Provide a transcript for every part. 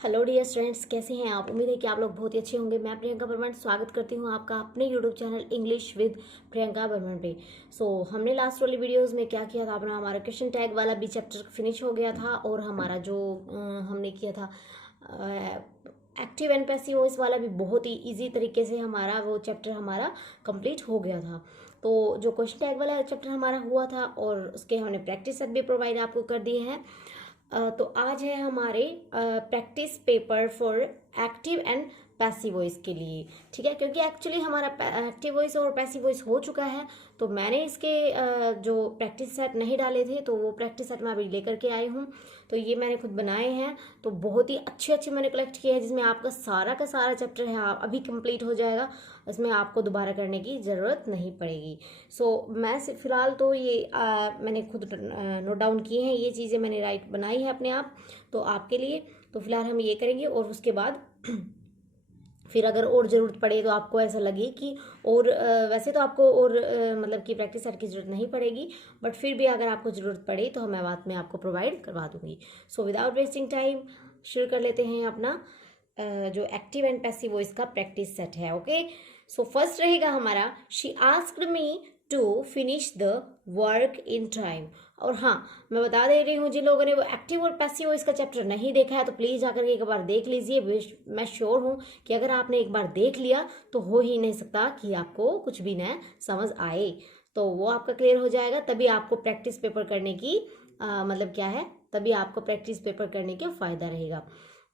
Hello dear students, कैसे हैं आप। उम्मीद है कि आप लोग बहुत ही अच्छे होंगे। मैं प्रियंका बर्मन स्वागत करती हूं आपका अपने YouTube channel English with Priyanka Barman पे। हमने लास्ट वाली वीडियोस में क्या किया था, अपना हमारा क्वेश्चन टैग वाला भी चैप्टर फिनिश हो गया था और हमारा जो हमने किया था एक्टिव एंड पैसिव वॉइस वाला भी बहुत ही ईजी तरीके से हमारा वो चैप्टर हमारा कंप्लीट हो गया था। तो जो क्वेश्चन टैग वाला चैप्टर हमारा हुआ था और उसके हमने प्रैक्टिस सेट भी प्रोवाइड आपको कर दिए हैं। तो आज है हमारे practice paper for active and passive voice के लिए। ठीक है, क्योंकि एक्चुअली हमारा एक्टिव वॉइस और पैसिव वॉइस हो चुका है, तो मैंने इसके जो प्रैक्टिस सेट नहीं डाले थे तो वो प्रैक्टिस सेट मैं अभी लेकर के आई हूँ। तो ये मैंने खुद बनाए हैं, तो बहुत ही अच्छे अच्छे मैंने कलेक्ट किए हैं, जिसमें आपका सारा का सारा चैप्टर है अभी कंप्लीट हो जाएगा। इसमें आपको दोबारा करने की ज़रूरत नहीं पड़ेगी। मैं फ़िलहाल तो ये मैंने खुद नोट डाउन किए हैं, ये चीज़ें मैंने राइट बनाई है अपने आप तो आपके लिए। तो फिलहाल हम ये करेंगे और उसके बाद फिर अगर और ज़रूरत पड़े तो आपको ऐसा लगे कि और वैसे तो आपको और मतलब कि प्रैक्टिस सेट की ज़रूरत नहीं पड़ेगी, बट फिर भी अगर आपको ज़रूरत पड़े तो मैं बाद में आपको प्रोवाइड करवा दूँगी। विदाउट वेस्टिंग टाइम शुरू कर लेते हैं अपना जो एक्टिव एंड पैसिव वॉइस का प्रैक्टिस सेट है। ओके, फर्स्ट रहेगा हमारा, she asked me to finish the work in time. और हाँ, मैं बता दे रही हूँ, जिन लोगों ने वो एक्टिव और पैसिव वॉइस का चैप्टर नहीं देखा है तो प्लीज़ जाकर के एक बार देख लीजिए। मैं श्योर हूँ कि अगर आपने एक बार देख लिया तो हो ही नहीं सकता कि आपको कुछ भी नया समझ आए। तो वो आपका क्लियर हो जाएगा, तभी आपको प्रैक्टिस पेपर करने की मतलब क्या है, तभी आपको प्रैक्टिस पेपर करने का फ़ायदा रहेगा।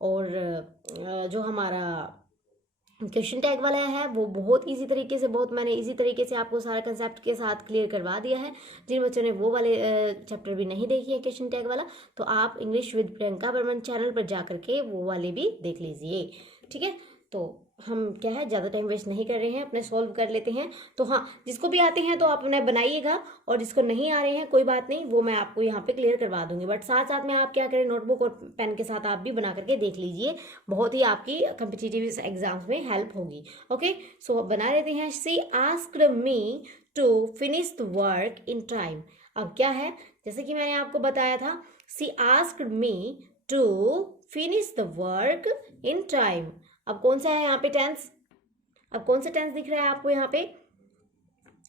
और जो हमारा क्वेश्चन टैग वाला है वो बहुत इजी तरीके से, मैंने इजी तरीके से आपको सारा कंसेप्ट के साथ क्लियर करवा दिया है। जिन बच्चों ने वो वाले चैप्टर भी नहीं देखी है क्वेश्चन टैग वाला, तो आप English with Priyanka Barman channel पर जा करके वो वाले भी देख लीजिए। ठीक है, तो हम क्या है, ज़्यादा टाइम वेस्ट नहीं कर रहे हैं, अपने सॉल्व कर लेते हैं। तो हाँ, जिसको भी आते हैं तो आप अपने बनाइएगा, और जिसको नहीं आ रहे हैं कोई बात नहीं, वो मैं आपको यहाँ पे क्लियर करवा दूंगी। बट साथ साथ में आप क्या करें, नोटबुक और पेन के साथ आप भी बना करके देख लीजिए, बहुत ही आपकी कम्पिटिटिव एग्जाम्स में हेल्प होगी। ओके, बना लेते हैं। She asked me to finish the work in time. अब क्या है, जैसे कि मैंने आपको बताया था, she asked me to finish the work in time. अब कौन सा है यहाँ पे टेंस, अब कौन सा टेंस दिख रहा है आपको यहाँ पे।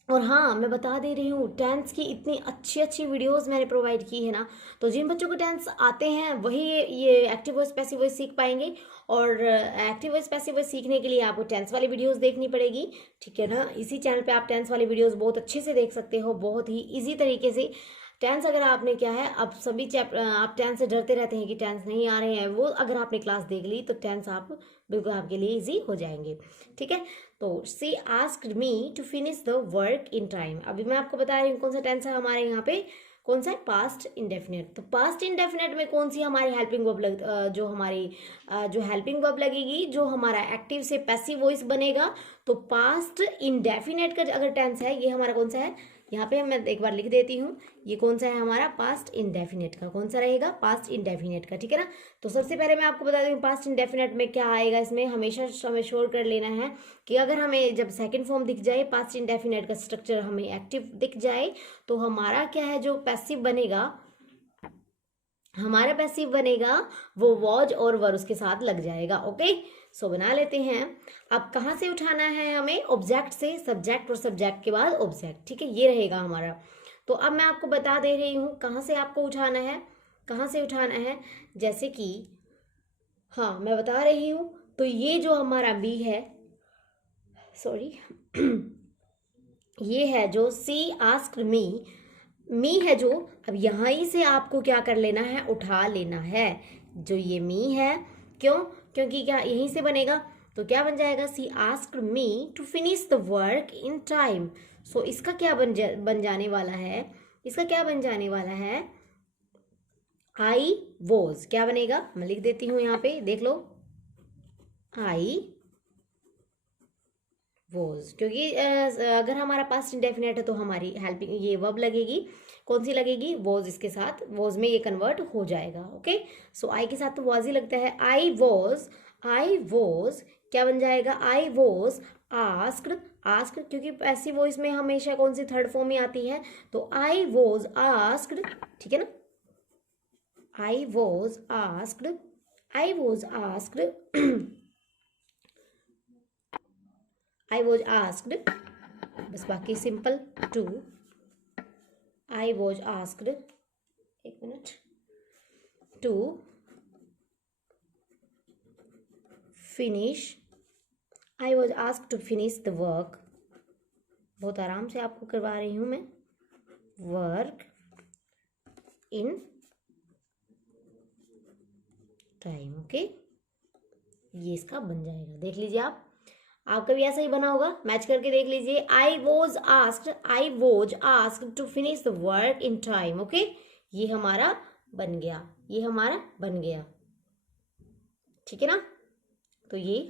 और हाँ, मैं बता दे रही हूँ, टेंस की इतनी अच्छी अच्छी वीडियोस मैंने प्रोवाइड की है ना, तो जिन बच्चों को टेंस आते हैं वही ये एक्टिव वॉइस पैसिव वॉइस सीख पाएंगे। और एक्टिव वॉइस पैसिव वॉइस सीखने के लिए आपको टेंस वाली वीडियोस देखनी पड़ेगी। ठीक है ना, इसी चैनल पे आप टेंस वाली वीडियोस बहुत अच्छे से देख सकते हो, बहुत ही ईजी तरीके से। टेंस अगर आपने क्या है, अब सभी चैप्टर आप टेंस से डरते रहते हैं कि टेंस नहीं आ रहे हैं, वो अगर आपने क्लास देख ली तो टेंस आप बिल्कुल आपके लिए ईजी हो जाएंगे। ठीक है, तो she asked me to finish the work in time. अभी मैं आपको बता रही हूँ कौन सा टेंस है हमारे यहाँ पे, कौन सा है, पास्ट इंडेफिनेट। तो पास्ट इंडेफिनेट में कौन सी हमारी हेल्पिंग वर्ब जो हमारी जो हेल्पिंग वर्ब लगेगी, जो हमारा एक्टिव से पैसिव वॉइस बनेगा। तो पास्ट इंडेफिनेट का अगर टेंस है, ये हमारा कौन सा है, यहाँ पे मैं एक बार लिख देती हूँ, ये कौन सा है हमारा, पास्ट इंडेफिनेट का। कौन सा रहेगा, पास्ट इंडेफिनेट का। ठीक है ना, तो सबसे पहले मैं आपको बता दूँ पास्ट इंडेफिनेट में क्या आएगा। इसमें हमेशा हमें श्योर कर लेना है कि अगर हमें जब सेकंड फॉर्म दिख जाए, पास्ट इंडेफिनेट का स्ट्रक्चर हमें एक्टिव दिख जाए, तो हमारा क्या है, जो पैसिव बनेगा, हमारा पैसिव बनेगा वो वॉज और वर उसके साथ लग जाएगा। ओके, बना लेते हैं। अब कहाँ से उठाना है हमें, ऑब्जेक्ट से, सब्जेक्ट और सब्जेक्ट के बाद ऑब्जेक्ट। ठीक है, ये रहेगा हमारा। तो अब मैं आपको बता दे रही हूँ कहाँ से आपको उठाना है, कहाँ से उठाना है। जैसे कि हाँ, मैं बता रही हूँ, तो ये जो हमारा बी है, सॉरी ये है जो सी आस्क्ड मी है जो, अब यहाँ ही से आपको क्या कर लेना है, उठा लेना है जो ये मी है। क्यों, क्योंकि क्या यहीं से बनेगा, तो क्या बन जाएगा, she asked me to finish the work in time. इसका क्या बन जाने वाला है, इसका क्या बन जाने वाला है, आई वॉज। क्या बनेगा, मैं लिख देती हूँ यहाँ पे, देख लो, आई वॉज। क्योंकि अगर हमारा पास्ट इंडेफिनेट है तो हमारी हेल्पिंग ये वर्ब लगेगी, कौन सी लगेगी, वॉज। इसके साथ वॉज में ये कन्वर्ट हो जाएगा। ओके, आई के साथ तो वॉज ही लगता है। आई वॉज क्या बन जाएगा, आई वॉज आस्क्ड। आस्क्ड क्योंकि पैसिव वॉइस में हमेशा कौन सी थर्ड फॉर्म में आती है, तो आई वॉज आस्क्ड। ठीक है ना, I was asked I was asked I was asked, बस बाकी simple to, I was asked, एक मिनट, to finish, I was asked to finish the work, बहुत आराम से आपको करवा रही हूँ मैं, वर्क इन टाइम। ओके, ये इसका बन जाएगा। देख लीजिए आपका भी ऐसा ही बना होगा, मैच करके देख लीजिए। I was asked to finish the work in time. Okay, ये हमारा बन गया, ये हमारा बन गया, ठीक है ना। तो ये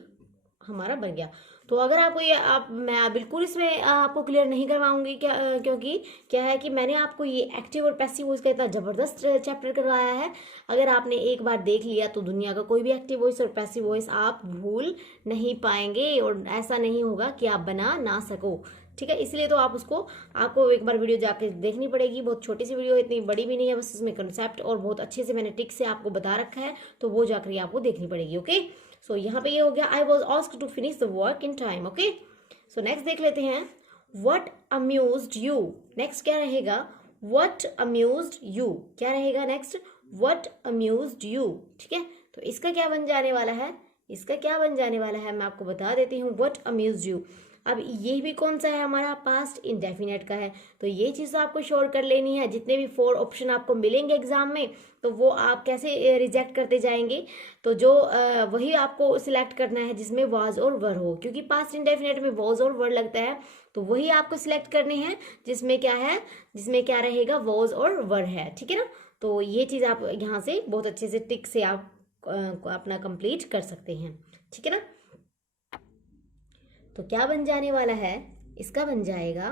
हमारा बन गया। तो अगर आपको ये मैं बिल्कुल इसमें आपको क्लियर नहीं करवाऊंगी, क्योंकि क्या है कि मैंने आपको ये एक्टिव और पैसिव वॉइस का इतना ज़बरदस्त चैप्टर करवाया है। अगर आपने एक बार देख लिया तो दुनिया का कोई भी एक्टिव वॉइस और पैसिव वॉइस आप भूल नहीं पाएंगे, और ऐसा नहीं होगा कि आप बना ना सको, ठीक है। इसलिए तो आपको एक बार वीडियो जाके देखनी पड़ेगी। बहुत छोटी सी वीडियो है, इतनी बड़ी भी नहीं है, बस इसमें कंसेप्ट और बहुत अच्छे से मैंने टिक से आपको बता रखा है, तो वो जाकर आपको देखनी पड़ेगी। ओके, सो यहाँ पे ये हो गया, I was asked to finish the work in time. Okay, so next देख लेते हैं, व्हाट अम्यूज्ड यू। नेक्स्ट क्या रहेगा, व्हाट अम्यूज्ड यू, क्या रहेगा नेक्स्ट, व्हाट अम्यूज्ड यू, ठीक है। तो इसका क्या बन जाने वाला है, इसका क्या बन जाने वाला है मैं आपको बता देती हूँ, व्हाट अम्यूज्ड यू। अब ये भी कौन सा है, हमारा पास्ट इंडेफिनेट का है, तो ये चीज़ आपको श्योर कर लेनी है। जितने भी 4 ऑप्शन आपको मिलेंगे एग्जाम में, तो वो आप कैसे रिजेक्ट करते जाएंगे, तो जो वही आपको सिलेक्ट करना है जिसमें वाज और वर हो, क्योंकि पास्ट इंडेफिनेट में वाज और वर लगता है, तो वही आपको सिलेक्ट करने हैं जिसमें क्या है, जिसमें क्या रहेगा, वाज और वर है, ठीक है ना। तो ये चीज़ आप यहाँ से बहुत अच्छे से टिक से आप अपना कंप्लीट कर सकते हैं, ठीक है ना। तो क्या बन जाने वाला है, इसका बन जाएगा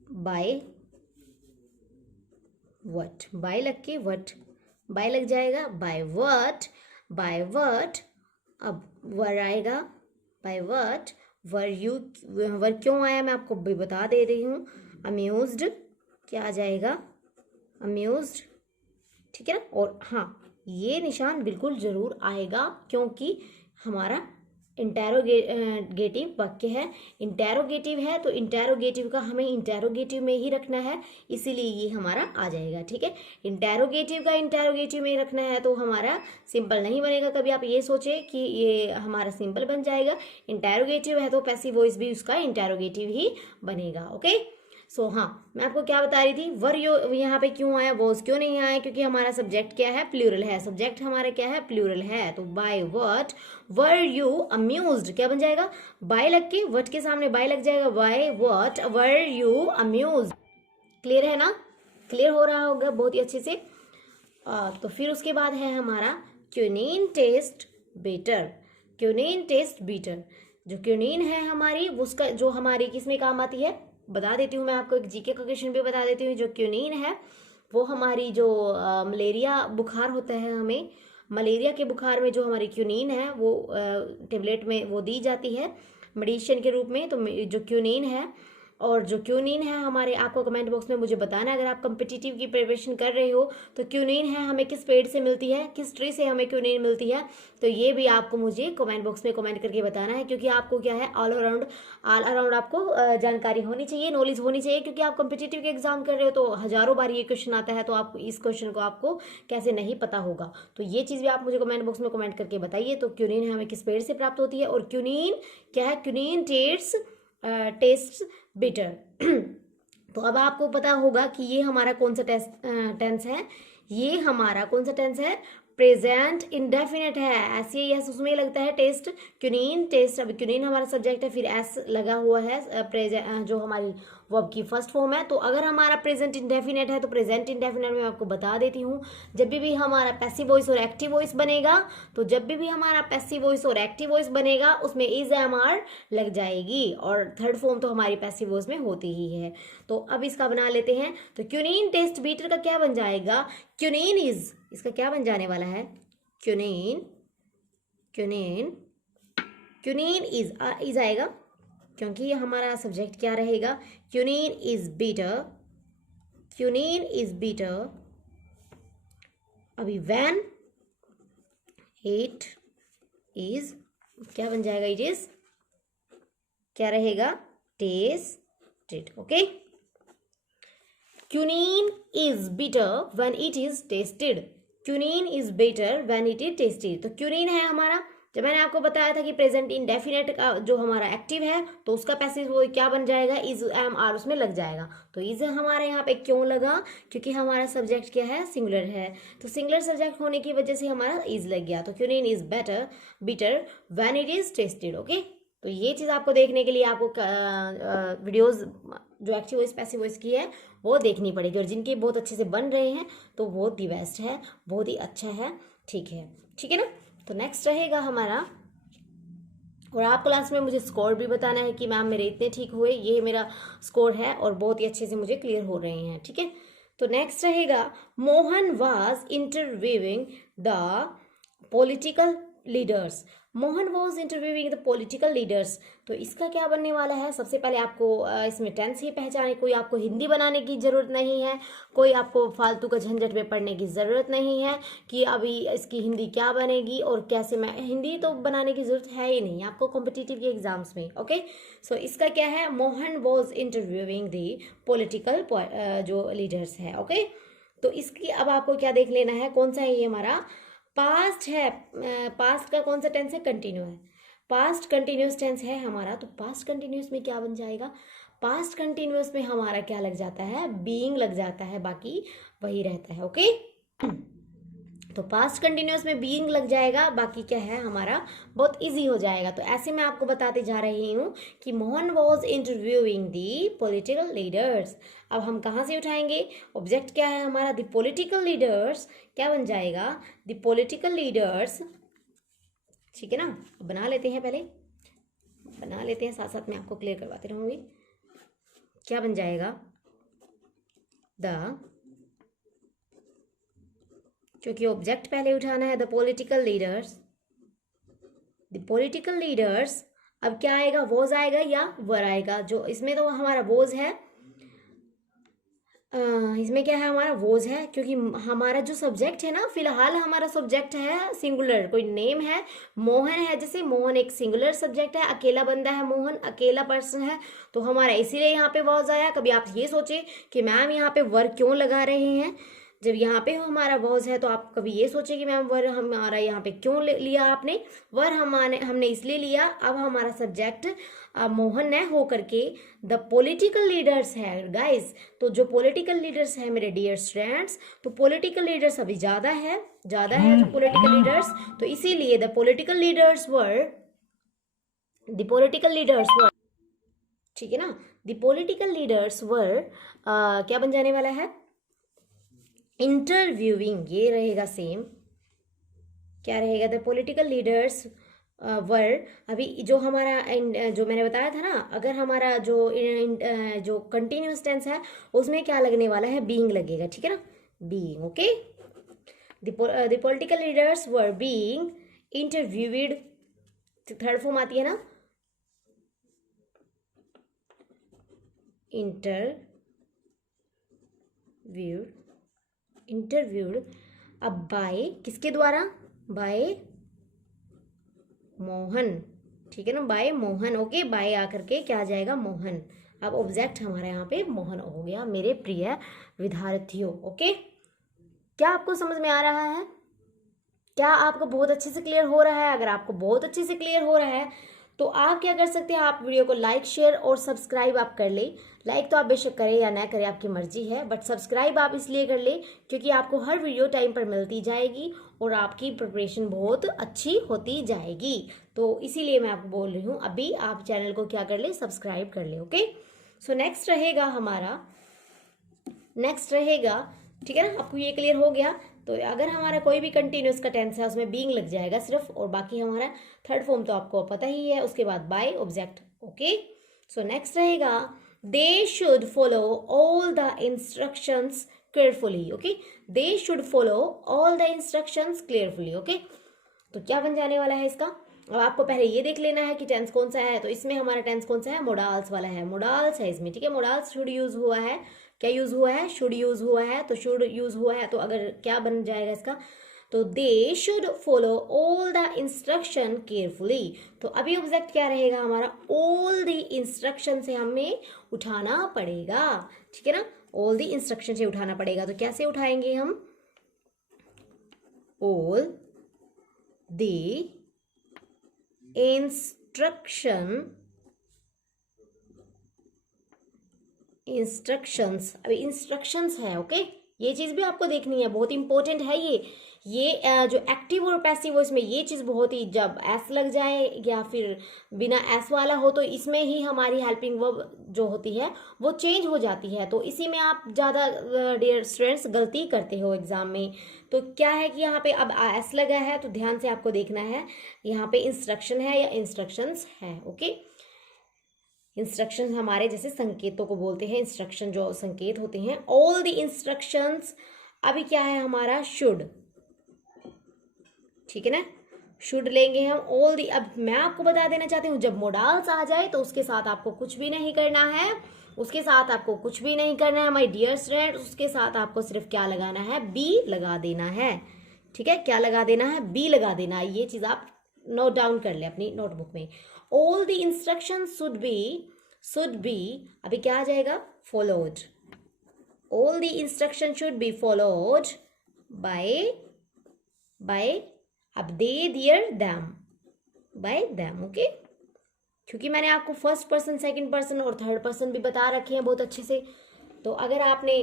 बाय वट, बाय लग के वट, बाय लग जाएगा, बाय वट, बाय वट, अब वर आएगा, बाय वट, वर यू, वर क्यों आया मैं आपको भी बता दे रही हूँ, अम्यूज्ड, क्या आ जाएगा, अम्यूज्ड, ठीक है ना। और हाँ, ये निशान बिल्कुल जरूर आएगा, क्योंकि हमारा इंटेरोगेटिव वाक्य है, इंटेरोगेटिव है, तो इंटेरोगेटिव का हमें इंटेरोगेटिव में ही रखना है, इसीलिए ये हमारा आ जाएगा, ठीक है। इंटेरोगेटिव का इंटेरोगेटिव में ही रखना है, तो हमारा सिंपल नहीं बनेगा। कभी आप ये सोचे कि ये हमारा सिंपल बन जाएगा, इंटेरोगेटिव है तो पैसिव वॉइस भी उसका इंटेरोगेटिव ही बनेगा। ओके, सो हाँ, मैं आपको क्या बता रही थी, वर यू यहाँ पे क्यों आया, वॉज क्यों नहीं आया, क्योंकि हमारा सब्जेक्ट क्या है, प्लूरल है, सब्जेक्ट हमारा क्या है, प्लूरल है। तो by what were you amused, क्या बन जाएगा, बाय लग के, वट के सामने बाय लग जाएगा, by what were you amused. Clear है ना, क्लियर हो रहा होगा बहुत ही अच्छे से। तो फिर उसके बाद है हमारा क्यूनीन टेस्ट बेटर, क्यूनीन टेस्ट बेटर। जो क्यूनीन है हमारी, उसका जो हमारी किसमें काम आती है, बता देती हूँ मैं आपको, एक जीके का क्वेश्चन भी बता देती हूँ। जो क्यूनीन है वो हमारी जो मलेरिया बुखार होता है, हमें मलेरिया के बुखार में जो हमारी क्यूनीन है वो टेबलेट में वो दी जाती है मेडिसिन के रूप में। तो जो क्यूनीन है, और जो क्यूनीन है हमारे, आपको कमेंट बॉक्स में मुझे बताना है, अगर आप कम्पिटिटिव की प्रिपरेशन कर रहे हो तो क्यूनीन है हमें किस पेड़ से मिलती है, किस ट्री से हमें क्यूनीन मिलती है, तो ये भी आपको मुझे कमेंट बॉक्स में कमेंट करके बताना है। क्योंकि आपको क्या है, ऑल अराउंड आपको जानकारी होनी चाहिए, नॉलेज होनी चाहिए, क्योंकि आप कम्पिटिटिव के एग्जाम कर रहे हो तो हजारों बार ये क्वेश्चन आता है, तो आपको इस क्वेश्चन को आपको कैसे नहीं पता होगा। तो ये चीज़ भी आप मुझे कमेंट बॉक्स में कमेंट करके बताइए। तो क्यूनीन हमें किस पेड़ से प्राप्त होती है, और क्यूनीन क्या है, क्यूनीन टेस्ट बिटर। तो अब आपको पता होगा कि ये हमारा कौन सा टेंस है, ये हमारा कौन सा टेंस है, प्रेजेंट इंडेफिनेट है। ऐसे ही उसमें लगता है टेस्ट, क्यूनीन टेस्ट, अब क्यूनीन हमारा सब्जेक्ट है, फिर एस लगा हुआ है प्रेजेंट जो हमारी वर्ब की फर्स्ट फॉर्म है। तो अगर हमारा प्रेजेंट इंडेफिनेट है तो प्रेजेंट इंडेफिनेट में आपको बता देती हूँ, जब भी हमारा पैसिव वॉइस और एक्टिव वॉइस बनेगा, तो जब भी हमारा पैसिव वॉइस और एक्टिव वॉइस बनेगा उसमें इज एम आर लग जाएगी, और थर्ड फॉर्म तो हमारी पैसिव वॉइस में होती ही है। तो अब इसका बना लेते हैं। तो क्यूनीन टेस्ट बीटर का क्या बन जाएगा, क्यूनीन इज, इसका क्या बन जाने वाला है, क्यूनीन, क्यूनीन, क्यूनीन इज आएगा, क्योंकि ये हमारा सब्जेक्ट क्या रहेगा, quinine is bitter, quinine is bitter. अभी वैन इट इज, क्या बन जाएगा, इट इज, क्या रहेगा, tested. Okay, quinine is bitter when it is tested, quinine is better when it is tested. तो क्यूनीन है हमारा, जब मैंने आपको बताया था कि प्रेजेंट इंडेफिनेट का जो हमारा एक्टिव है तो उसका पैसिव वो क्या बन जाएगा, इज एम आर उसमें लग जाएगा। तो इज हमारे यहाँ पे क्यों लगा, क्योंकि हमारा सब्जेक्ट क्या है, सिंगुलर है, तो सिंगुलर सब्जेक्ट होने की वजह से हमारा इज लग गया। तो quinine is better bitter when it is tested. Okay, तो ये चीज़ आपको देखने के लिए आपको वीडियोस जो एक्टिव वॉइस पैसिव वॉइस की है वो देखनी पड़ेगी, और जिनके बहुत अच्छे से बन रहे हैं तो वो दी बेस्ट है, बहुत ही अच्छा है। ठीक है ना। तो नेक्स्ट रहेगा हमारा, और आप क्लास में मुझे स्कोर भी बताना है कि मैम मेरे इतने ठीक हुए, ये मेरा स्कोर है और बहुत ही अच्छे से मुझे क्लियर हो रहे हैं। ठीक है, तो नेक्स्ट रहेगा, Mohan was interviewing the political leaders, Mohan was interviewing the political leaders. तो इसका क्या बनने वाला है, सबसे पहले आपको इसमें टेंस ही पहचाने, कोई आपको हिंदी बनाने की ज़रूरत नहीं है, कोई आपको फालतू का झंझट में पढ़ने की ज़रूरत नहीं है कि अभी इसकी हिंदी क्या बनेगी और कैसे, मैं हिंदी तो बनाने की ज़रूरत है ही नहीं आपको कॉम्पिटिटिव के एग्जाम्स में। ओके, सो इसका क्या है, Mohan was interviewing the political जो लीडर्स है। ओके, तो इसकी अब आपको क्या देख लेना है, कौन सा है ये हमारा पास्ट है, पास्ट का कौन सा टेंस है, कंटिन्यू है, पास्ट कंटिन्यूस टेंस है हमारा। तो पास्ट कंटिन्यूस में क्या बन जाएगा, पास्ट कंटिन्यूस में हमारा क्या लग जाता है, बीइंग लग जाता है, बाकी वही रहता है। ओके, तो पास्ट कंटिन्यूस में बीइंग लग जाएगा, बाकी क्या है हमारा बहुत इजी हो जाएगा। तो ऐसे मैं आपको बताते जा रही हूँ कि Mohan was interviewing the political leaders. अब हम कहाँ से उठाएंगे, ऑब्जेक्ट क्या है हमारा, द पॉलिटिकल लीडर्स, क्या बन जाएगा, द पॉलिटिकल लीडर्स। ठीक है ना, बना लेते हैं, पहले बना लेते हैं, साथ साथ में आपको क्लियर करवाते रहूँगी। क्या बन जाएगा, द, क्योंकि ऑब्जेक्ट पहले उठाना है, the political leaders, the political leaders. अब क्या आएगा, वॉज आएगा या वर आएगा, जो इसमें तो हमारा वॉज है, इसमें क्या है हमारा वॉज है, क्योंकि हमारा जो सब्जेक्ट है ना, फिलहाल हमारा सब्जेक्ट है सिंगुलर, कोई नेम है, मोहन है, जैसे मोहन एक सिंगुलर सब्जेक्ट है, अकेला बंदा है, मोहन अकेला पर्सन है, तो हमारा इसीलिए यहाँ पे वॉज आया। कभी आप ये सोचे कि मैम यहाँ पे वर क्यों लगा रहे हैं, जब यहाँ पे हमारा वॉज है तो आप कभी ये सोचे कि मैम वर हमारा यहाँ पे क्यों लिया आपने, वर हमने इसलिए लिया, अब हमारा सब्जेक्ट मोहन है हो करके द पॉलिटिकल लीडर्स है गाइस। तो जो पॉलिटिकल लीडर्स है मेरे डियर स्टूडेंट्स, तो पॉलिटिकल लीडर्स अभी ज़्यादा है जो पॉलिटिकल लीडर्स, तो इसीलिए द पॉलिटिकल लीडर्स वर, ठीक है ना, द पॉलिटिकल लीडर्स वर क्या बन जाने वाला है, इंटरव्यूइंग, ये रहेगा सेम, क्या रहेगा, द पॉलिटिकल लीडर्स वर। अभी जो हमारा जो मैंने बताया था ना, अगर हमारा जो कंटिन्यूस टेंस है उसमें क्या लगने वाला है, बीइंग लगेगा। ठीक है ना, being. Okay, the political leaders were being interviewed, third form आती है ना, इंटरव्यूड। अब बाय किसके द्वारा, बाय मोहन। ठीक है ना, बाय मोहन। ओके, बाय आकर के क्या आ जाएगा, मोहन। अब ऑब्जेक्ट हमारे यहाँ पे मोहन हो गया मेरे प्रिय विद्यार्थियों। ओके, क्या आपको समझ में आ रहा है, क्या आपको बहुत अच्छे से क्लियर हो रहा है? अगर आपको बहुत अच्छे से क्लियर हो रहा है तो आप क्या कर सकते हैं, आप वीडियो को लाइक शेयर और सब्सक्राइब आप कर ले। लाइक तो आप बेशक करें या ना करें, आपकी मर्जी है, बट सब्सक्राइब आप इसलिए कर ले क्योंकि आपको हर वीडियो टाइम पर मिलती जाएगी और आपकी प्रिपरेशन बहुत अच्छी होती जाएगी। तो इसीलिए मैं आपको बोल रही हूँ, अभी आप चैनल को क्या कर ले, सब्सक्राइब कर ले। ओके, सो नेक्स्ट रहेगा हमारा, ठीक है ना, आपको ये क्लियर हो गया। तो अगर हमारा कोई भी कंटिन्यूस का टेंस है उसमें बीइंग लग जाएगा सिर्फ, और बाकी हमारा थर्ड फॉर्म तो आपको पता ही है, उसके बाद by object. Okay, so next रहेगा, they should follow all the instructions carefully. Okay, they should follow all the instructions carefully. Okay, तो क्या बन जाने वाला है इसका, अब आपको पहले ये देख लेना है कि टेंस कौन सा है। तो इसमें हमारा टेंस कौन सा है, मोडाल्स वाला है, मोडाल्स है इसमें। ठीक है, मोडाल्स शुड यूज हुआ है, क्या यूज हुआ है, शुड यूज हुआ है। तो शुड यूज हुआ है तो अगर क्या बन जाएगा इसका, तो दे should follow all the instruction carefully. तो अभी ऑब्जेक्ट क्या रहेगा हमारा, ऑल द इंस्ट्रक्शन से हमें उठाना पड़ेगा, ठीक है ना, ऑल द इंस्ट्रक्शन से उठाना पड़ेगा। तो कैसे उठाएंगे हम, ऑल द इंस्ट्रक्शंस, अभी इंस्ट्रक्शंस है, ओके, ये चीज भी आपको देखनी है, बहुत इंपॉर्टेंट है ये जो एक्टिव और पैसिव वॉइस में ये चीज बहुत ही, जब एस लग जाए या फिर बिना एस वाला हो तो इसमें ही हमारी हेल्पिंग वर्ब जो होती है वो चेंज हो जाती है। तो इसी में आप ज़्यादा डियर स्टूडेंट्स गलती करते हो एग्जाम में। तो क्या है कि यहाँ पे अब एस लगा है तो ध्यान से आपको देखना है, यहाँ पे इंस्ट्रक्शन है या इंस्ट्रक्शंस है, ओके। इंस्ट्रक्शन हमारे जैसे संकेतों को बोलते हैं, इंस्ट्रक्शन जो संकेत होते हैं, ऑल द इंस्ट्रक्शंस। अभी क्या है हमारा, शुड, ठीक है ना, शुड लेंगे हम ऑल दी। अब मैं आपको बता देना चाहती हूँ, जब मोडाल्स आ जाए तो उसके साथ आपको कुछ भी नहीं करना है, उसके साथ आपको कुछ भी नहीं करना है माय डियर स्टूडेंट, उसके साथ आपको सिर्फ क्या लगाना है, बी लगा देना है, ठीक है, क्या लगा देना है, बी लगा देना है। ये चीज आप नोट डाउन कर ले अपनी नोटबुक में। All the instruction should B, अभी क्या आ जाएगा, followed. All the instruction should be followed bye अब दे their them, bye them, okay. क्योंकि मैंने आपको फर्स्ट पर्सन, सेकंड पर्सन और थर्ड पर्सन भी बता रखे हैं बहुत अच्छे से, तो अगर आपने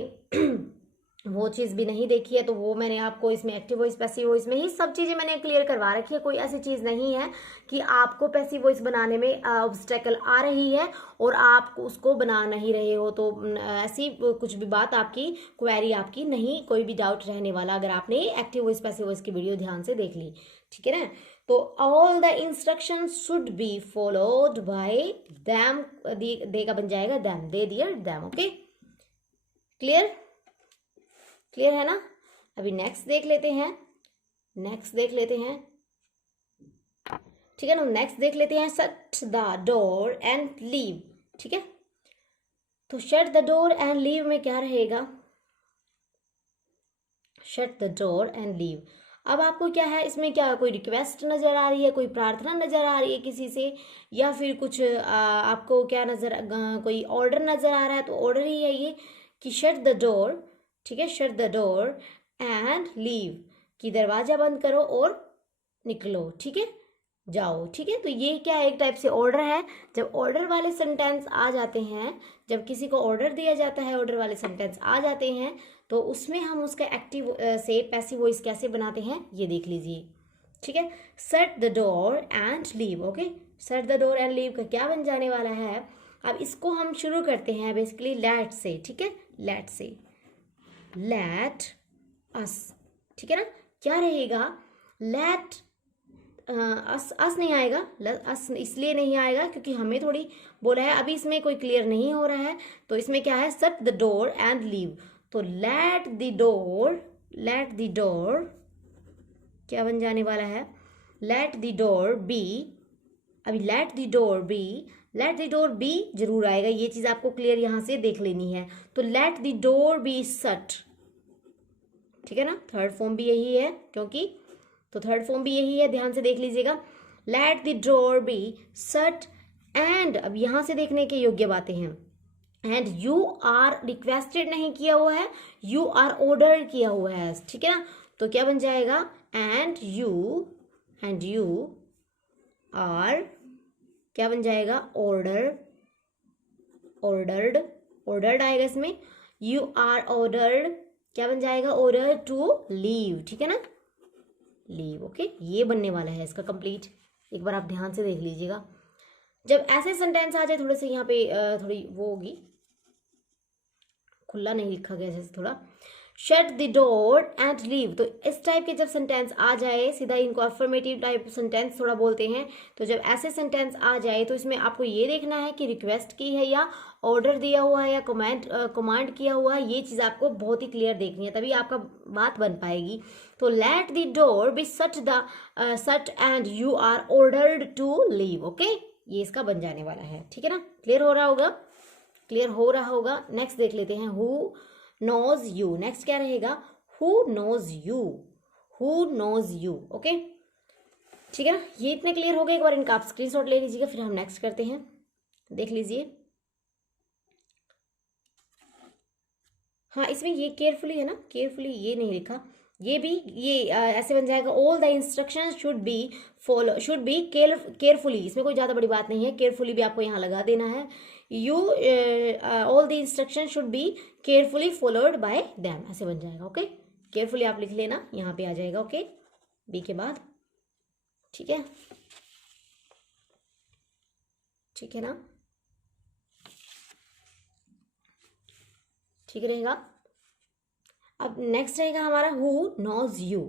वो चीज़ भी नहीं देखी है तो वो मैंने आपको इसमें एक्टिव वॉइस पैसिव वॉइस में ही सब चीज़ें मैंने क्लियर करवा रखी है। कोई ऐसी चीज़ नहीं है कि आपको पैसिव वॉइस बनाने में ऑब्स्टेकल आ रही है और आप उसको बना नहीं रहे हो, तो ऐसी कुछ भी बात आपकी, क्वेरी आपकी नहीं, कोई भी डाउट रहने वाला अगर आपने एक्टिव वॉइस पैसिव वॉइस की वीडियो ध्यान से देख ली, ठीक है ना। तो all the instruction should be followed by them, they का बन जाएगा them, they their them, okay, clear, clear है ना। अभी नेक्स्ट देख लेते हैं, ठीक है ना, नेक्स्ट देख लेते हैं, shut the door and leave, ठीक है। तो shut the door and leave में क्या रहेगा, shut the door and leave. अब आपको क्या है इसमें, क्या कोई रिक्वेस्ट नजर आ रही है, कोई प्रार्थना नजर आ रही है किसी से, या फिर कुछ आपको क्या नजर, कोई ऑर्डर नजर आ रहा है, तो ऑर्डर ही है ये कि शट द डोर, ठीक है, shut the door and leave, कि दरवाजा बंद करो और निकलो, ठीक है, जाओ, ठीक है। तो ये क्या एक टाइप से ऑर्डर है। जब ऑर्डर वाले सेंटेंस आ जाते हैं, जब किसी को ऑर्डर दिया जाता है, ऑर्डर वाले सेंटेंस आ जाते हैं, तो उसमें हम उसका एक्टिव से पैसिव वॉइस कैसे बनाते हैं ये देख लीजिए, ठीक है। Shut the door and leave, okay, shut the door and leave का क्या बन जाने वाला है। अब इसको हम शुरू करते हैं बेसिकली लेट से, ठीक है, लेट से, लेट अस, ठीक है ना, क्या रहेगा, लेट अस नहीं आएगा, अस इसलिए नहीं आएगा क्योंकि हमें थोड़ी बोला है, अभी इसमें कोई क्लियर नहीं हो रहा है, तो इसमें क्या है, shut the door and leave. तो लेट द डोर क्या बन जाने वाला है, लेट द डोर बी, अभी लेट द डोर बी जरूर आएगा, ये चीज आपको क्लियर यहां से देख लेनी है। तो let the door be shut, ठीक है ना, थर्ड फॉर्म भी यही है, क्योंकि तो थर्ड फॉर्म भी यही है, ध्यान से देख लीजिएगा, late the door be shut and, अब यहां से देखने के योग्य बातें हैं, एंड यू आर रिक्वेस्टेड नहीं किया हुआ है, यू आर ऑर्डर किया हुआ है, ठीक है ना। तो क्या बन जाएगा, एंड यू आर क्या बन जाएगा, ऑर्डर्ड आएगा इसमें, यू आर ऑर्डर्ड क्या बन जाएगा, ऑर्डर टू लीव, ठीक है ना, लीव, ओके, ये बनने वाला है इसका कंप्लीट। एक बार आप ध्यान से देख लीजिएगा, जब ऐसे सेंटेंस आ जाए, थोड़े से यहाँ पे थोड़ी वो होगी, खुला नहीं लिखा गया जैसे थोड़ा, shut the door and leave, तो इस टाइप के जब सेंटेंस आ जाए, सीधा इनको अफर्मेटिव टाइप सेंटेंस थोड़ा बोलते हैं। तो जब ऐसे सेंटेंस आ जाए तो इसमें आपको ये देखना है कि रिक्वेस्ट की है या ऑर्डर दिया हुआ है या कमांड किया हुआ है, ये चीज़ आपको बहुत ही क्लियर देखनी है, तभी आपका बात बन पाएगी। तो let the door be shut and you are ordered to leave, okay, ये इसका बन जाने वाला है, ठीक है ना, क्लियर हो रहा होगा। नेक्स्ट देख लेते हैं, हु नोज यू, नेक्स्ट क्या रहेगा, who knows who knows you. Okay, ठीक है ना, ये इतने क्लियर हो गए। एक बार इनका आप स्क्रीनशॉट ले लीजिएगा, फिर हम नेक्स्ट करते हैं। देख लीजिए, हाँ इसमें ये केयरफुली है ना, केयरफुली ये नहीं लिखा, ये भी ये ऐसे बन जाएगा, all the instruction should B follow, should be carefully, इसमें कोई ज़्यादा बड़ी बात नहीं है, केयरफुली भी आपको यहाँ लगा देना है। You all the instruction should be carefully followed by them, ऐसे बन जाएगा। ओके, केयरफुली आप लिख लेना, यहाँ पे आ जाएगा। ओके, बी के बाद, ठीक है, ठीक है ना, ठीक रहेगा। अब नेक्स्ट रहेगा हमारा हु नोज यू।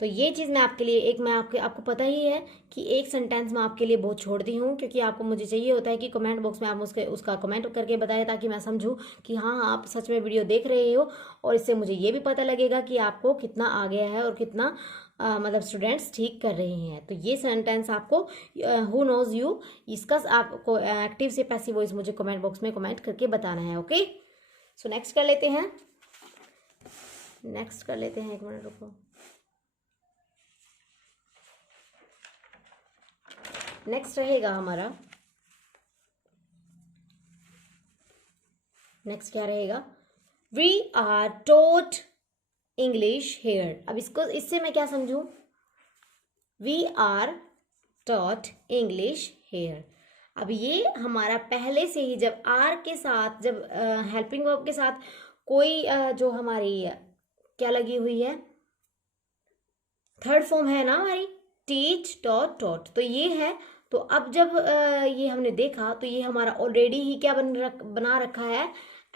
तो ये चीज़ मैं आपके लिए एक, मैं आपको पता ही है कि एक सेंटेंस मैं आपके लिए बहुत छोड़ती हूँ, क्योंकि आपको मुझे चाहिए होता है कि कमेंट बॉक्स में आप उसका कमेंट करके बताएं, ताकि मैं समझूँ कि हाँ आप सच में वीडियो देख रहे हो, और इससे मुझे ये भी पता लगेगा कि आपको कितना आ गया है और कितना मतलब स्टूडेंट्स ठीक कर रहे हैं। तो ये सेंटेंस आपको हु नोज यू, इसका आपको एक्टिव से पैसिव वॉइस मुझे कमेंट बॉक्स में कमेंट करके बताना है। ओके, सो नेक्स्ट कर लेते हैं, नेक्स्ट कर लेते हैं, एक मिनट रुको। नेक्स्ट रहेगा हमारा, नेक्स्ट क्या रहेगा, we are taught English here. अब इसको, इससे मैं क्या समझूं, we are taught English here. अब ये हमारा पहले से ही, जब आर के साथ, जब हेल्पिंग वर्ब के साथ कोई जो हमारी क्या लगी हुई है, थर्ड फॉर्म है ना हमारी, टीच टॉट टॉट, तो ये है। तो अब जब ये हमने देखा, तो ये हमारा ऑलरेडी ही क्या बना रखा है,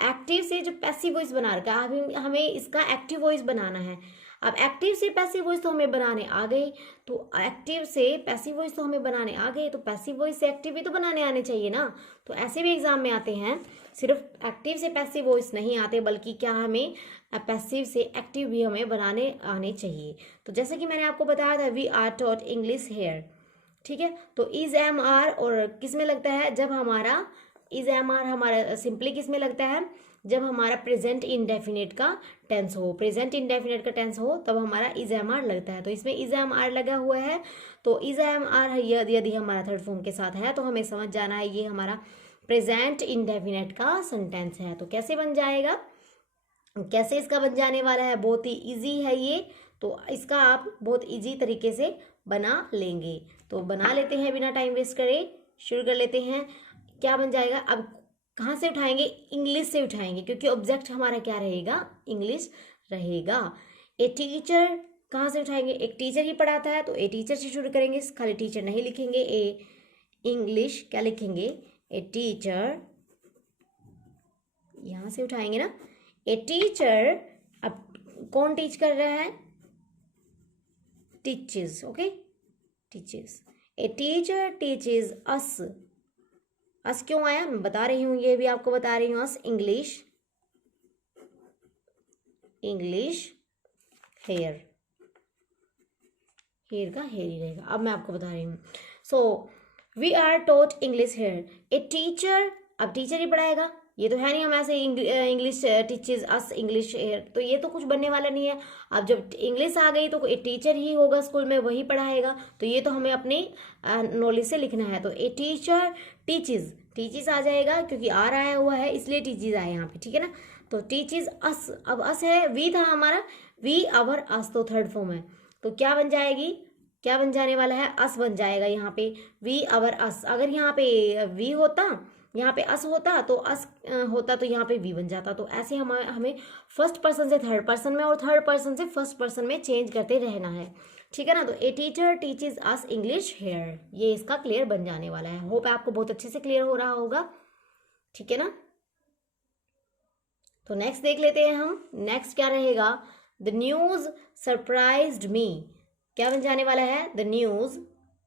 एक्टिव से जो पैसिव वॉइस बना रखा है। अब हमें इसका एक्टिव वॉइस बनाना है। अब एक्टिव से पैसिव वॉइस तो हमें बनाने आ गई, तो एक्टिव से पैसिव वॉइस तो हमें बनाने आ गए, तो पैसिव वॉइस से एक्टिव भी तो बनाने आने चाहिए ना। तो ऐसे भी एग्जाम में आते हैं, सिर्फ एक्टिव से पैसिव वॉइस नहीं आते, बल्कि क्या हमें पैसिव से एक्टिव भी हमें बनाने आने चाहिए। तो जैसे कि मैंने आपको बताया था, we are taught English here, ठीक है। तो इज एम आर और किस में लगता है, जब हमारा इज एम आर हमारा सिंपली किस में लगता है, जब हमारा प्रेजेंट इंडेफिनिट का टेंस हो, प्रेजेंट इंडेफिनिट का टेंस हो, तब हमारा इज एम आर लगता है। तो इसमें इज एम आर लगा हुआ है, तो इज एम आर यदि हमारा थर्ड फॉर्म के साथ है, तो हमें समझ जाना है ये हमारा प्रेजेंट इंडेफिनिट का सेंटेंस है। तो कैसे बन जाएगा, कैसे इसका बन जाने वाला है, बहुत ही इजी है ये। तो इसका आप बहुत इजी तरीके से बना लेंगे। तो बना लेते हैं, बिना टाइम वेस्ट करे शुरू कर लेते हैं। क्या बन जाएगा, अब कहाँ से उठाएंगे, इंग्लिश से उठाएंगे, क्योंकि ऑब्जेक्ट हमारा क्या रहेगा, इंग्लिश रहेगा। ए टीचर कहाँ से उठाएंगे, एक टीचर ही पढ़ाता है, तो ए टीचर से शुरू करेंगे, खाली टीचर नहीं लिखेंगे, ए इंग्लिश क्या लिखेंगे, ए टीचर, यहाँ से उठाएंगे ना, ए टीचर। अब कौन टीच कर रहा है, teaches, okay, teaches, a teacher teaches us. Us क्यों आया, मैं बता रही हूँ, ये भी आपको बता रही हूँ। Us English, English here, here का हेयर ही रहेगा। अब मैं आपको बता रही हूँ, so we are taught English here, a teacher, अब टीचर ही पढ़ाएगा, ये तो है नहीं हम ऐसे English teachers us English here, तो ये तो कुछ बनने वाला नहीं है। अब जब इंग्लिश आ गई, तो ए टीचर ही होगा स्कूल में, वही पढ़ाएगा, तो ये तो हमें अपनी नॉलेज से लिखना है। तो ए टीचर टीचेस, टीचेस आ जाएगा, क्योंकि आर आया हुआ है इसलिए टीचेस आए यहाँ पे, ठीक है ना। तो टीचेस अस, अब अस है, वी था हमारा, वी अवर अस, तो थर्ड फॉर्म है, तो क्या बन जाएगी, क्या बन जाने वाला है, अस बन जाएगा यहाँ पे, वी अवर अस। अगर यहाँ पे वी होता, यहाँ पे अस होता, तो अस होता, तो यहाँ पे वी बन जाता। तो ऐसे हमें फर्स्ट पर्सन से थर्ड पर्सन में और थर्ड पर्सन से फर्स्ट पर्सन में चेंज करते रहना है, ठीक है ना। तो a teacher teaches us English here, ये इसका क्लियर बन जाने वाला है। होप आपको बहुत अच्छे से क्लियर हो रहा होगा, ठीक है ना। तो नेक्स्ट देख लेते हैं हम, नेक्स्ट क्या रहेगा, द न्यूज सरप्राइज्ड मी, क्या बन जाने वाला है, द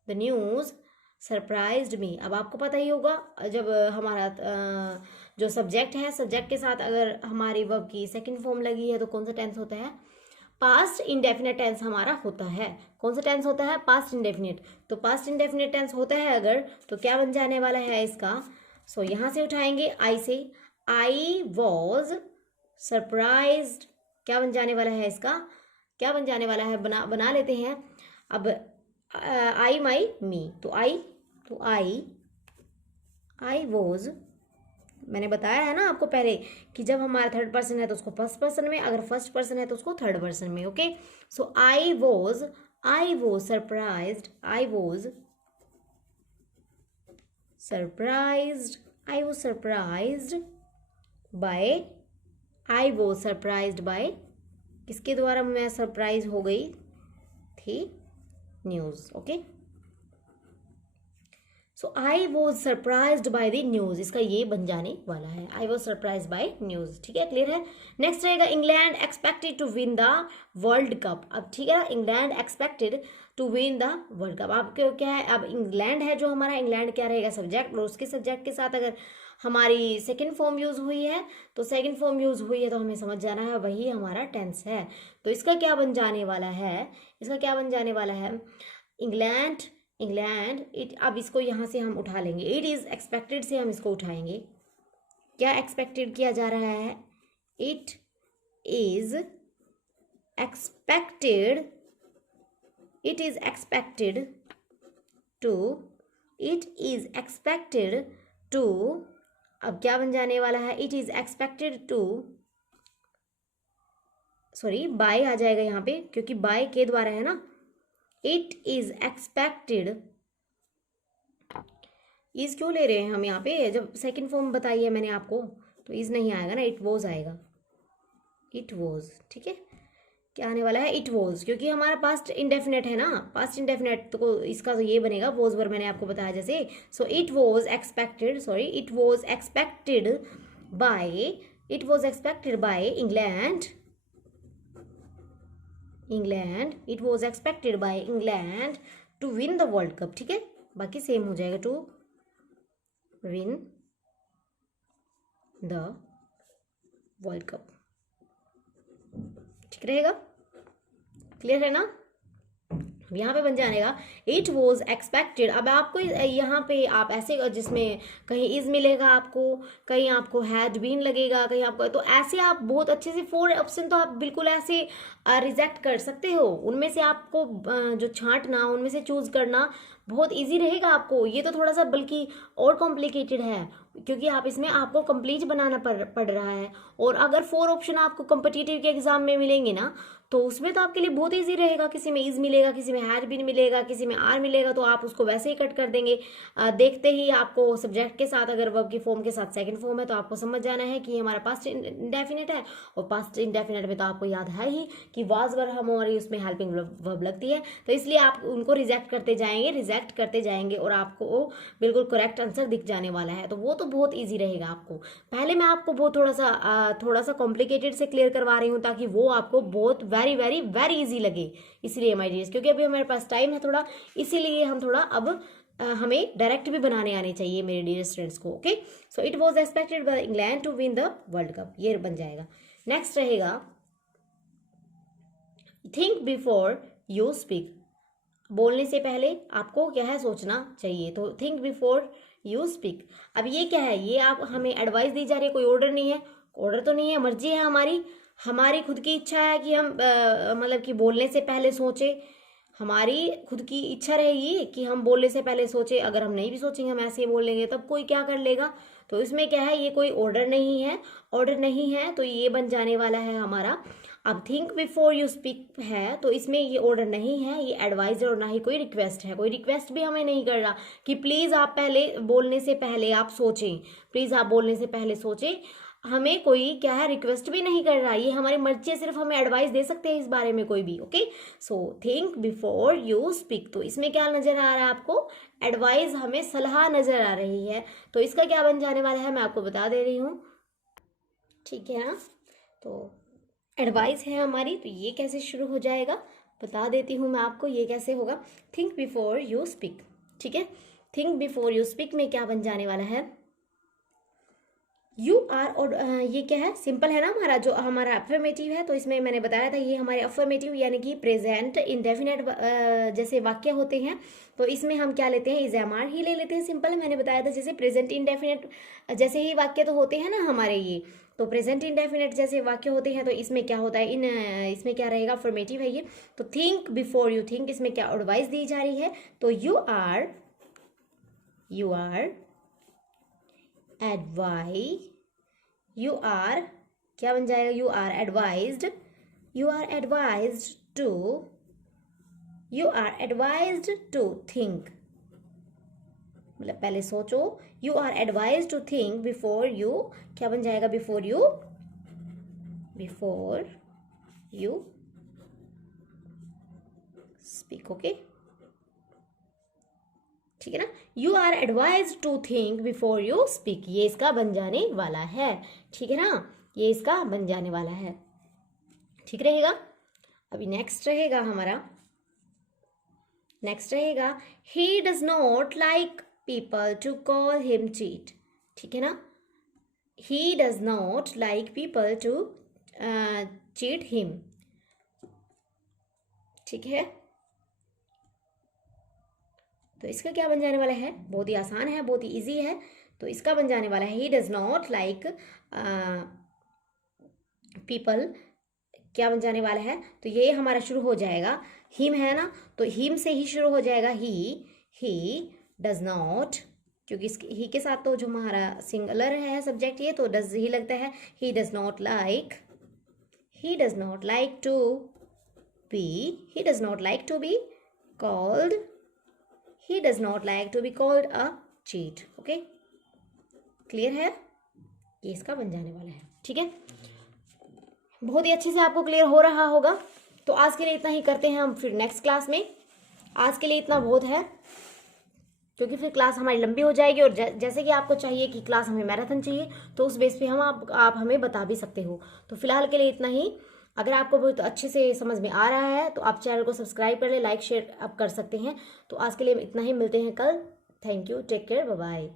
न्यूज सरप्राइज्ड मी। अब आपको पता ही होगा, जब हमारा जो सब्जेक्ट है, सब्जेक्ट के साथ अगर हमारी वर्ब की सेकंड फॉर्म लगी है, तो कौन सा टेंस होता है, पास्ट इंडेफिनिट टेंस हमारा होता है। कौन सा टेंस होता है, पास्ट इंडेफिनिट। तो पास्ट इंडेफिनिट टेंस होता है अगर, तो क्या बन जाने वाला है इसका, सो यहाँ से उठाएंगे आई से, आई वॉज सरप्राइज्ड, क्या बन जाने वाला है इसका, क्या बन जाने वाला है, बना लेते हैं। अब आई माई मी, तो आई वॉज, मैंने बताया है ना आपको पहले कि जब हमारा थर्ड पर्सन है तो उसको फर्स्ट पर्सन में, अगर फर्स्ट पर्सन है तो उसको थर्ड पर्सन में। Okay, so I was surprised, I was surprised by, किसके द्वारा मैं सरप्राइज हो गई थी, news. Okay, so I was surprised by the news, इसका ये बन जाने वाला है, I was surprised by news. ठीक है, क्लियर है। नेक्स्ट रहेगा England expected to win the world cup. अब ठीक है, England expected to win the world cup. अब क्या है, अब इंग्लैंड है जो हमारा, इंग्लैंड क्या रहेगा सब्जेक्ट, और उसके सब्जेक्ट के साथ अगर हमारी सेकेंड फॉर्म यूज़ हुई है तो सेकेंड फॉर्म यूज़ हुई है तो हमें समझ जाना है वही हमारा टेंस है। तो इसका क्या बन जाने वाला है, इंग्लैंड, इट, अब इसको यहाँ से हम उठा लेंगे, इट इज़ एक्सपेक्टेड से हम इसको उठाएंगे। क्या एक्सपेक्टेड किया जा रहा है, इट इज एक्सपेक्टेड टू, अब क्या बन जाने वाला है, it is expected to, sorry by आ जाएगा यहाँ पे क्योंकि बाय के द्वारा है ना, इट इज एक्सपेक्टेड, इज क्यों ले रहे हैं हम यहाँ पे, जब सेकंड फॉर्म बताई है मैंने आपको तो इज नहीं आएगा ना, इट वॉज आएगा, इट वॉज। ठीक है, क्या आने वाला है, इट वॉज, क्योंकि हमारा पास्ट इंडेफिनेट है ना, पास्ट इंडेफिनेट तो इसका तो ये बनेगा वॉज वर, मैंने आपको बताया जैसे। So it was expected by England, it was expected by England to win the world cup. ठीक है, बाकी सेम हो जाएगा, to win the world cup. ठीक रहेगा, क्लियर है ना। यहाँ पे बन जाएगा इट वॉज एक्सपेक्टेड। अब आपको यहाँ पे आप ऐसे जिसमें कहीं इज मिलेगा आपको, कहीं आपको हैड बीन लगेगा, कहीं आपको, तो ऐसे आप बहुत अच्छे से 4 ऑप्शन तो आप बिल्कुल ऐसे रिजेक्ट कर सकते हो। उनमें से आपको जो छांटना, उनमें से चूज करना बहुत इजी रहेगा आपको। ये तो थोड़ा सा बल्कि और कॉम्प्लिकेटेड है क्योंकि आप इसमें आपको कंप्लीट बनाना पड़ रहा है। और अगर 4 ऑप्शन आपको कॉम्पिटिटिव के एग्जाम में मिलेंगे ना तो उसमें तो आपके लिए बहुत इजी रहेगा। किसी में इज मिलेगा, किसी में हैड बीन मिलेगा, किसी में आर मिलेगा, तो आप उसको वैसे ही कट कर देंगे। देखते ही आपको सब्जेक्ट के साथ अगर वर्ब की फॉर्म के साथ सेकंड फॉर्म है तो आपको समझ जाना है कि हमारा पास्ट इंडेफिनेट है। और पास्ट इंडेफिनेट में तो आपको याद है ही कि वाज वर हमारी उसमें हेल्पिंग वर्ब लगती है, तो इसलिए आप उनको रिजेक्ट करते जाएंगे और आपको बिल्कुल करेक्ट आंसर दिख जाने वाला है। तो वो तो बहुत ईजी रहेगा आपको। पहले मैं आपको बहुत थोड़ा सा कॉम्प्लिकेटेड से क्लियर करवा रही हूँ ताकि वो आपको बहुत वेरी वेरी वेरी इजी लगे। इसलिए माय डियर्स, क्योंकि अभी हमारे पास टाइम है थोड़ा, इसीलिए हम थोड़ा अब हमें डायरेक्ट भी बनाने आने चाहिए मेरे डियर स्टूडेंट्स को। Okay, so it was expected by England to win the world cup, ये बन जाएगा। नेक्स्ट रहेगा थिंक बिफोर यू स्पीक। बोलने से पहले आपको क्या है, सोचना चाहिए। तो थिंक बिफोर यू स्पीक। अब ये क्या है, ये आप हमें एडवाइस दी जा रही है, कोई ऑर्डर नहीं है। ऑर्डर तो नहीं है, मर्जी है हमारी खुद की इच्छा है कि हम मतलब कि बोलने से पहले सोचें। हमारी खुद की इच्छा रहेगी कि हम बोलने से पहले सोचें। अगर हम नहीं भी सोचेंगे, हम ऐसे ही बोल लेंगे, तब कोई क्या कर लेगा। तो इसमें क्या है, ये कोई ऑर्डर नहीं है, तो ये बन जाने वाला है हमारा। अब थिंक बिफोर यू स्पीक है तो इसमें ये ऑर्डर नहीं है, ये एडवाइस है और ना ही कोई रिक्वेस्ट है। कोई रिक्वेस्ट भी हमें नहीं कर रहा कि प्लीज़ आप बोलने से पहले आप सोचें, प्लीज़ आप बोलने से पहले सोचें। हमें कोई क्या है, रिक्वेस्ट भी नहीं कर रहा, ये हमारी मर्जी है, सिर्फ हमें एडवाइस दे सकते हैं इस बारे में कोई भी। Okay, so think before you speak, तो इसमें क्या नजर आ रहा है आपको, एडवाइस, हमें सलाह नजर आ रही है। तो इसका क्या बन जाने वाला है, मैं आपको बता दे रही हूँ। ठीक है ना, तो एडवाइस है हमारी, तो ये कैसे शुरू हो जाएगा बता देती हूँ मैं आपको, ये कैसे होगा। थिंक बिफोर यू स्पीक, ठीक है। थिंक बिफोर यू स्पीक में क्या बन जाने वाला है, यू आर, और ये क्या है, सिंपल है ना हमारा, जो हमारा अफर्मेटिव है। तो इसमें मैंने बताया था ये हमारे अफर्मेटिव यानी कि प्रेजेंट इंडेफिनेट जैसे वाक्य होते हैं, तो इसमें हम क्या लेते हैं, इज एम आर ही ले लेते हैं। सिंपल है, मैंने बताया था जैसे प्रेजेंट इंडेफिनेट जैसे ही वाक्य तो होते हैं ना हमारे ये, तो प्रेजेंट इंडेफिनिट जैसे वाक्य होते हैं तो इसमें क्या होता है, इसमें क्या रहेगा, अफर्मेटिव है ये। तो थिंक बिफोर यू थिंक, इसमें क्या एडवाइस दी जा रही है, तो यू आर क्या बन जाएगा, you are advised to think, मतलब पहले सोचो, you are advise to think before you, क्या बन जाएगा, बिफोर यू स्पीक। ओके, ठीक है ना, you are advise to think before you speak, ये इसका बन जाने वाला है, ठीक है ना, ये इसका बन जाने वाला है, ठीक रहेगा। अभी नेक्स्ट रहेगा he does not like people to call him cheat, ठीक है ना, he does not like people to cheat him, ठीक है। तो इसका क्या बन जाने वाला है, बहुत ही आसान है, बहुत ही इजी है, तो इसका बन जाने वाला है he does not like people, क्या बन जाने वाला है, तो ये हमारा शुरू हो जाएगा, हिम है ना, तो हिम से ही शुरू हो जाएगा, ही डज नॉट, क्योंकि इसके ही के साथ तो जो हमारा सिंगुलर है सब्जेक्ट ये, तो डज ही लगता है, he does not like to be called, he does not like to be called a cheat। Okay, clear है, ये इसका बन जाने वाला है, ठीक है, बहुत ही अच्छे से आपको क्लियर हो रहा होगा। तो आज के लिए इतना ही, करते हैं हम फिर नेक्स्ट क्लास में, आज के लिए इतना बहुत है, क्योंकि फिर क्लास हमारी लंबी हो जाएगी, और जैसे कि आपको चाहिए कि क्लास हमें मैराथन चाहिए, तो उस बेस पे हम आप हमें बता भी सकते हो। तो फिलहाल के लिए इतना ही, अगर आपको बहुत अच्छे से समझ में आ रहा है तो आप चैनल को सब्सक्राइब कर ले, लाइक शेयर आप कर सकते हैं। तो आज के लिए इतना ही, मिलते हैं कल, thank you, take care, bye bye.